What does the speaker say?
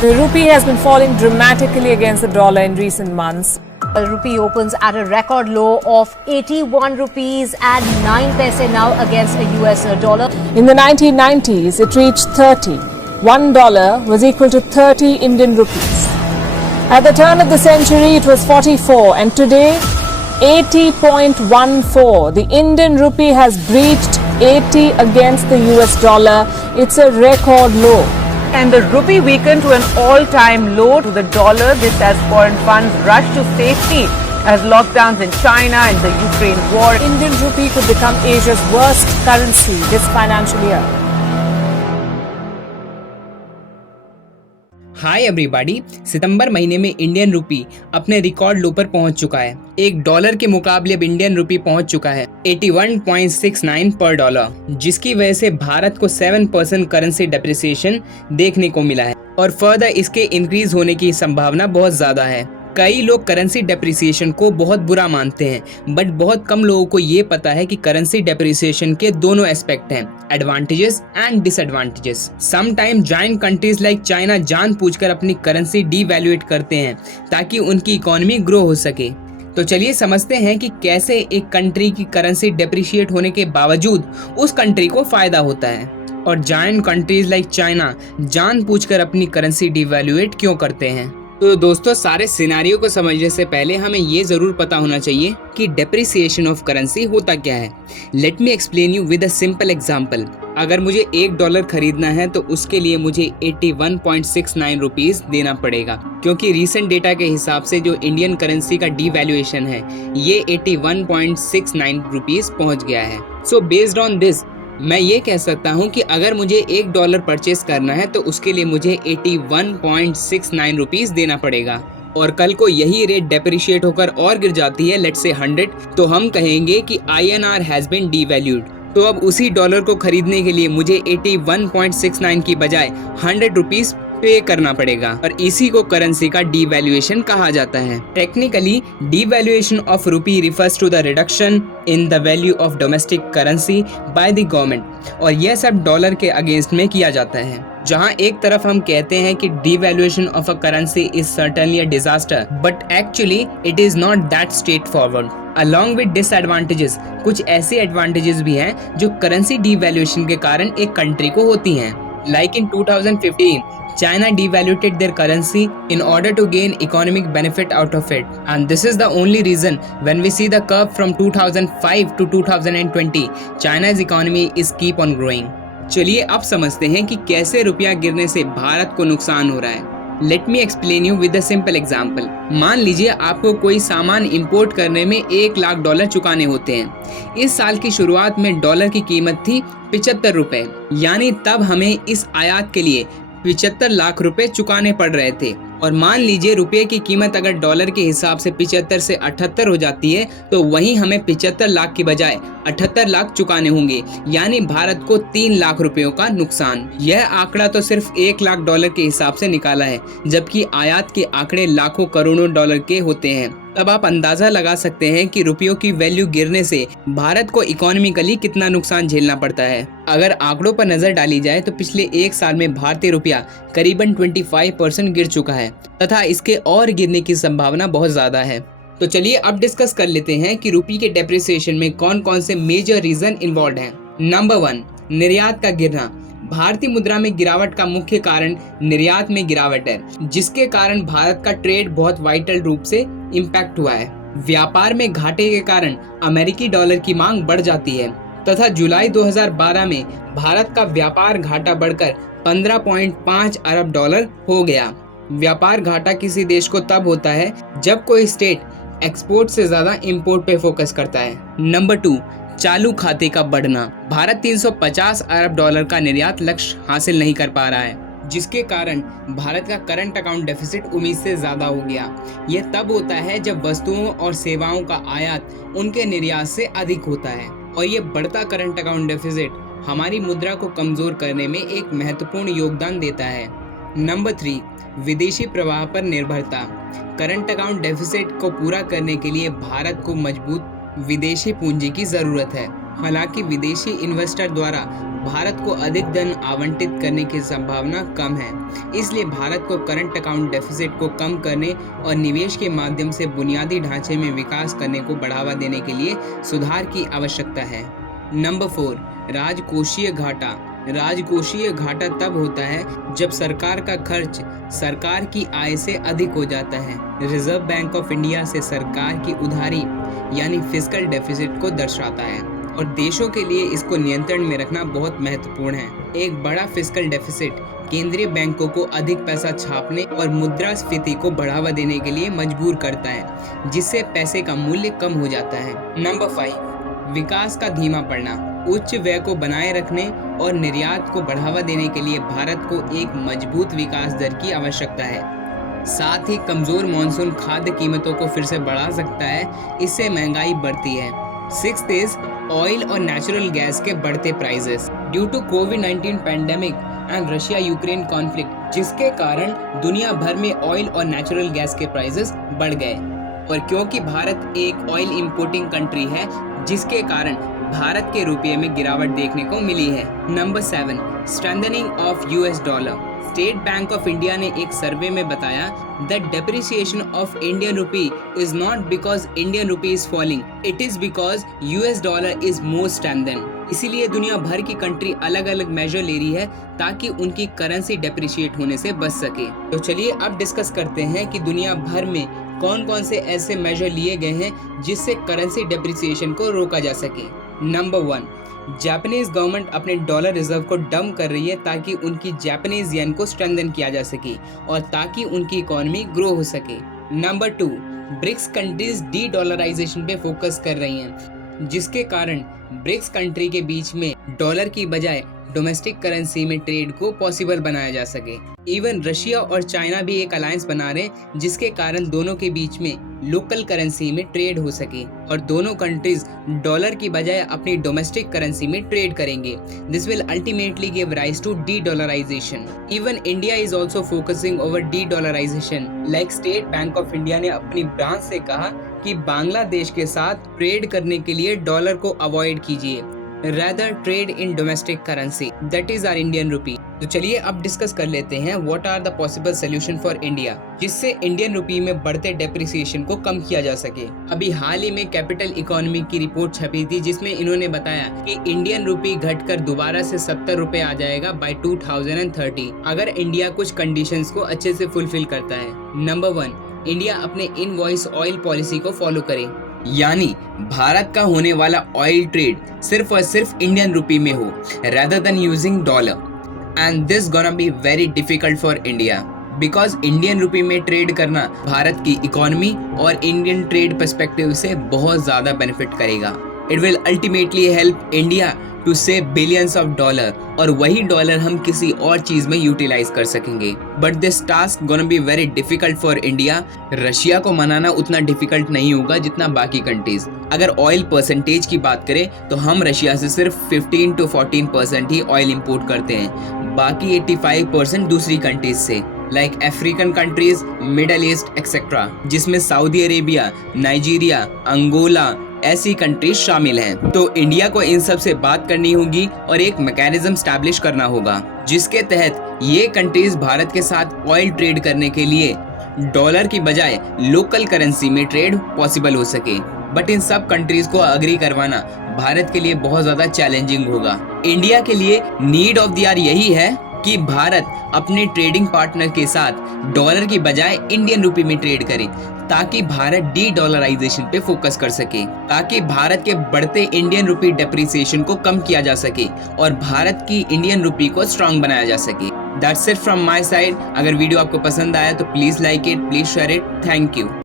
The rupee has been falling dramatically against the dollar in recent months. The rupee opens at a record low of 81 rupees and 9 paise now against a US dollar. In the 1990s, it reached 30. $1 was equal to 30 Indian rupees. At the turn of the century, it was 44, and today, 80.14. The Indian rupee has breached 80 against the US dollar. It's a record low. And the rupee weakened to an all-time low to the dollar. This as foreign funds rush to safety as lockdowns in China and the Ukraine war. Indian rupee could become Asia's worst currency this financial year. Hi everybody, सितंबर महीने में Indian rupee अपने record लो पर पहुंच चुका है। एक dollar के मुकाबले अब इंडियन रूपी पहुंच चुका है 81.69 पर डॉलर, जिसकी वजह से भारत को 7% करेंसी डेप्रिसिएशन देखने को मिला है और फर्दर इसके इंक्रीज होने की संभावना बहुत ज्यादा है। कई लोग करेंसी डेप्रिसिएशन को बहुत बुरा मानते हैं, बट बहुत कम लोगों को ये पता है कि करेंसी डेप्रिसिएशन के दोनों एस्पेक्ट हैं, advantages and disadvantages. Sometime giant countries like China जानबूझकर अपनी करेंसी डीवैल्यूएट करते हैं ताकि उनकी इकोनॉमी ग्रो हो सके। तो चलिए समझते हैं कि कैसे एक कंट्री की करेंसी डेप्रिशिएट होने के बावजूद उस कंट्री को फायदा होता है और जायंट कंट्रीज लाइक चाइना जानबूझकर अपनी करेंसी डीवैल्यूएट क्यों करते हैं। तो दोस्तों, सारे सिनेरियो को समझने से पहले हमें ये जरूर पता होना चाहिए कि डेप्रिसिएशन ऑफ करेंसी होता क्या है। Let me explain you with a simple example. अगर मुझे $1 खरीदना है तो उसके लिए मुझे 81.69 रुपीस देना पड़ेगा, क्योंकि रीसेंट डेटा के हिसाब से जो इंडियन करेंसी का डीवैल्यूएशन है ये 81.69 रुपीस पहुंच गया है। सो बेस्ड ऑन दिस मैं ये कह सकता हूँ कि अगर मुझे $1 परचेस करना है तो उसके लिए मुझे 81.69 रुपीस देना पड़ेगा, और कल को यही रेट डेप्रिशिएट होकर और गिर जाती है, लेट्स से 100, तो हम कहेंगे कि INR हैज बीन डीवैल्यूड। तो अब उसी डॉलर को खरीदने के लिए मुझे 81.69 की बजाय 100 रुपीस पे करना पड़ेगा, और इसी को करेंसी का डीवैल्यूएशन कहा जाता है। Technically devaluation of rupee refers to the reduction in the value of domestic currency by the government, और यह सब डॉलर के अगेंस्ट में किया जाता है। जहां एक तरफ हम कहते हैं कि devaluation of a currency is certainly a disaster, but actually it is not that straight forward. Along with disadvantages, कुछ ऐसे एडवांटेजेस भी हैं जो करेंसी डीवैल्यूएशन के कारण एक कंट्री को होती हैं। Like in 2015, China devalued their currency in order to gain economic benefit out of it. And this is the only reason when we see the curve from 2005 to 2020, China's economy is keep on growing. चलिए अब समझते हैं कि कैसे रुपया गिरने से भारत को नुकसान हो रहा है। Let me explain you with a simple example. मान लीजिए आपको कोई सामान इंपोर्ट करने में $1,00,000 चुकाने होते हैं। इस साल की शुरुआत में डॉलर की कीमत थी 75 रुपए, यानी तब हमें इस आयात के लिए 75 लाख रुपए चुकाने पड़ रहे थे। और मान लीजिए रुपये की कीमत अगर डॉलर के हिसाब से 75 से 78 हो जाती है तो वहीं हमें 75 लाख की बजाय 78 लाख चुकाने होंगे, यानी भारत को 3 लाख रुपयों का नुकसान। यह आंकड़ा तो सिर्फ $1,00,000 के हिसाब से निकाला है, जबकि आयात के आंकड़े लाखों करोड़ों डॉलर के होते हैं। तब आप अंदाजा लगा सकते हैं कि रुपयों की वैल्यू गिरने से भारत को इकोनॉमिकली कितना नुकसान झेलना पड़ता है। अगर आंकड़ों पर नजर डाली जाए तो पिछले एक साल में भारतीय रुपया करीबन 25% गिर चुका है तथा इसके और गिरने की संभावना बहुत ज्यादा है। तो चलिए अब डिस्कस कर लेते हैं कि रुपये के डेप्रिसिएशन में कौन कौन से मेजर रीजन इन्वॉल्व हैं। नंबर 1, निर्यात का गिरना। भारतीय मुद्रा में गिरावट का मुख्य कारण निर्यात में गिरावट है, जिसके कारण भारत का ट्रेड बहुत वाइटल रूप से इम्पैक्ट हुआ है। व्यापार में घाटे के कारण अमेरिकी डॉलर की मांग बढ़ जाती है तथा जुलाई 2012 में भारत का व्यापार घाटा बढ़कर $15.5 अरब हो गया। व्यापार घाटा किसी देश को तब होता है जब कोई स्टेट एक्सपोर्ट से ज्यादा इंपोर्ट पे फोकस करता है। नंबर 2, चालू खाते का बढ़ना। भारत $350 अरब का निर्यात लक्ष्य हासिल नहीं कर पा रहा है, जिसके कारण भारत का करंट अकाउंट डेफिसिट उम्मीद से ज्यादा हो गया। यह तब होता है जब वस्तुओं और सेवाओं का आयात उनके निर्यात से अधिक होता है, और ये बढ़ता करंट अकाउंट डेफिसिट हमारी मुद्रा को कमजोर करने में एक महत्वपूर्ण योगदान देता है। नंबर 3, विदेशी प्रवाह पर निर्भरता। करंट अकाउंट डेफिसिट को पूरा करने के लिए भारत को मजबूत विदेशी पूंजी की जरूरत है, हालांकि विदेशी इन्वेस्टर द्वारा भारत को अधिक धन आवंटित करने की संभावना कम है, इसलिए भारत को करंट अकाउंट डेफिसिट को कम करने और निवेश के माध्यम से बुनियादी ढांचे में विकास करने को बढ़ावा देने के लिए सुधार की आवश्यकता है। नंबर 4, राजकोषीय घाटा। राजकोषीय घाटा तब होता है जब सरकार का खर्च सरकार की आय से अधिक हो जाता है। रिजर्व बैंक ऑफ इंडिया से सरकार की उधारी यानी फिस्कल डेफिसिट को दर्शाता है और देशों के लिए इसको नियंत्रण में रखना बहुत महत्वपूर्ण है। एक बड़ा फिस्कल डेफिसिट केंद्रीय बैंकों को अधिक पैसा छापने और मुद्रास्फीति को बढ़ावा देने के लिए मजबूर करता है, जिससे पैसे का मूल्य कम हो जाता है। नंबर 5, विकास का धीमा पड़ना। उच्च व्यय को बनाए रखने और निर्यात को बढ़ावा देने के लिए भारत को एक मजबूत विकास दर की आवश्यकता है। साथ ही कमजोर मॉनसून खाद्य कीमतों को फिर से बढ़ा सकता है, इससे महंगाई बढ़ती है। 6th इज ऑयल और नेचुरल गैस के बढ़ते प्राइसेस ड्यू टू कोविड-19 pandemic and Russia Ukraine conflict, जिसके कारण दुनिया भर में ऑयल और नेचुरल गैस के प्राइसेस बढ़ गए। और क्योंकि भारत एक ऑयल इंपोर्टिंग कंट्री है, जिसके कारण भारत के रुपये में गिरावट देखने को मिली है। Number 7, strengthening of US dollar. State bank of India ने एक सर्वे में बताया that depreciation of Indian rupee is not because Indian rupee is falling, it is because US dollar is more strengthen. इसीलिए दुनिया भर की कंट्री अलग अलग मेजर ले रही है ताकि उनकी करेंसी डेप्रिशिएट होने से बच सके। तो चलिए अब डिस्कस करते हैं कि दुनिया भर में कौन कौन से ऐसे मेजर लिए गए हैं जिससे करेंसी डेप्रिसिएशन को रोका जा सके। नंबर 1, जापानीज गवर्नमेंट अपने डॉलर रिजर्व को डंप कर रही है ताकि उनकी जापानीज येन को स्ट्रेंथन किया जा सके और ताकि उनकी इकोनॉमी ग्रो हो सके। Number 2, BRICS countries dedollarisation पे फोकस कर रही हैं, जिसके कारण ब्रिक्स कंट्री के बीच में डॉलर की बजाय डोमेस्टिक करेंसी में ट्रेड को पॉसिबल बनाया जा सके। इवन रशिया और चाइना भी एक अलायंस बना रहे, जिसके कारण दोनों के बीच में लोकल करेंसी में ट्रेड हो सके और दोनों कंट्रीज डॉलर की बजाय अपनी डोमेस्टिक करेंसी में ट्रेड करेंगे। This will ultimately give rise to dedollarisation. Even India is also focusing over dedollarisation. Like state bank of India ने अपनी ब्रांच से कहा कि बांग्लादेश के साथ ट्रेड करने के लिए डॉलर को अवॉइड कीजिए, rather trade in domestic currency, that is our Indian rupee। तो चलिए अब डिस्कस कर लेते हैं what are the possible solution for India, जिससे इंडियन रुपी में बढ़ते डेप्रिसिएशन को कम किया जा सके। अभी हाल ही में कैपिटल इकोनॉमी की रिपोर्ट छपी थी, जिसमें इन्होंने बताया कि इंडियन रुपी घटकर दोबारा से 70 रुपए आ जाएगा बाय 2030, अगर इंडिया कुछ कंडीशंस को अच्छे से फुलफिल करता है। नंबर 1, इंडिया अपने इनवॉइस ऑयल पॉलिसी को फॉलो करे, यानी भारत का होने वाला ऑयल ट्रेड सिर्फ और सिर्फ इंडियन रुपी में हो rather than using dollar, and this gonna be very difficult for India because Indian rupee में ट्रेड करना भारत की इकोनॉमी और इंडियन ट्रेड पर्सपेक्टिव से बहुत ज्यादा बेनिफिट करेगा। It will ultimately help India to save billions of dollars और वही डॉलर हम किसी और चीज में यूटिलाइज कर सकेंगे। But this task gonna be very difficult for India. Russia को मनाना उतना डिफिकल्ट नहीं होगा जितना बाकी कंट्रीज। अगर ऑयल परसेंटेज की बात करें तो हम रशिया से सिर्फ 15 to 14% ही ऑयल इंपोर्ट करते हैं, बाकी 85% दूसरी कंट्रीज से, like African countries, middle east etcetera, जिसमें सऊदी अरेबिया, नाइजीरिया, अंगोला ऐसी कंट्रीज शामिल हैं। तो इंडिया को इन सब से बात करनी होगी और एक मैकेनिज्म स्टैब्लिश करना होगा, जिसके तहत ये कंट्रीज भारत के साथ ऑयल ट्रेड करने के लिए डॉलर की बजाय लोकल करेंसी में ट्रेड पॉसिबल हो सके। बट इन सब कंट्रीज को अग्री करवाना भारत के लिए बहुत ज्यादा चैलेंजिंग होगा। इंडिया के लिए नीड ऑफ द आवर यही है कि भारत अपने ट्रेडिंग पार्टनर के साथ डॉलर की बजाय इंडियन रुपी में ट्रेड करे, ताकि भारत डी डॉलराइजेशन पे फोकस कर सके, ताकि भारत के बढ़ते इंडियन रुपी डेप्रिसिएशन को कम किया जा सके और भारत की इंडियन रुपी को स्ट्रांग बनाया जा सके। That's it from my side. अगर वीडियो आपको पसंद आया तो please like it, please share it. Thank you.